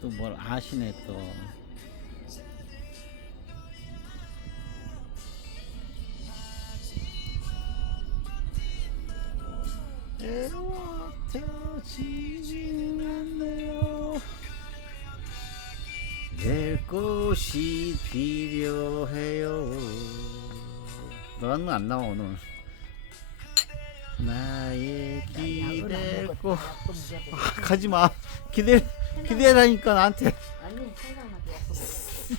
또 뭘 아시네 또. 애워터지지는 않네요. 낼 곳이 필요해요. 너는 안 나와 오늘. 나의 기댈 곳. 가지마. 기대라니까 나한테. 아니 생각나게 왔어.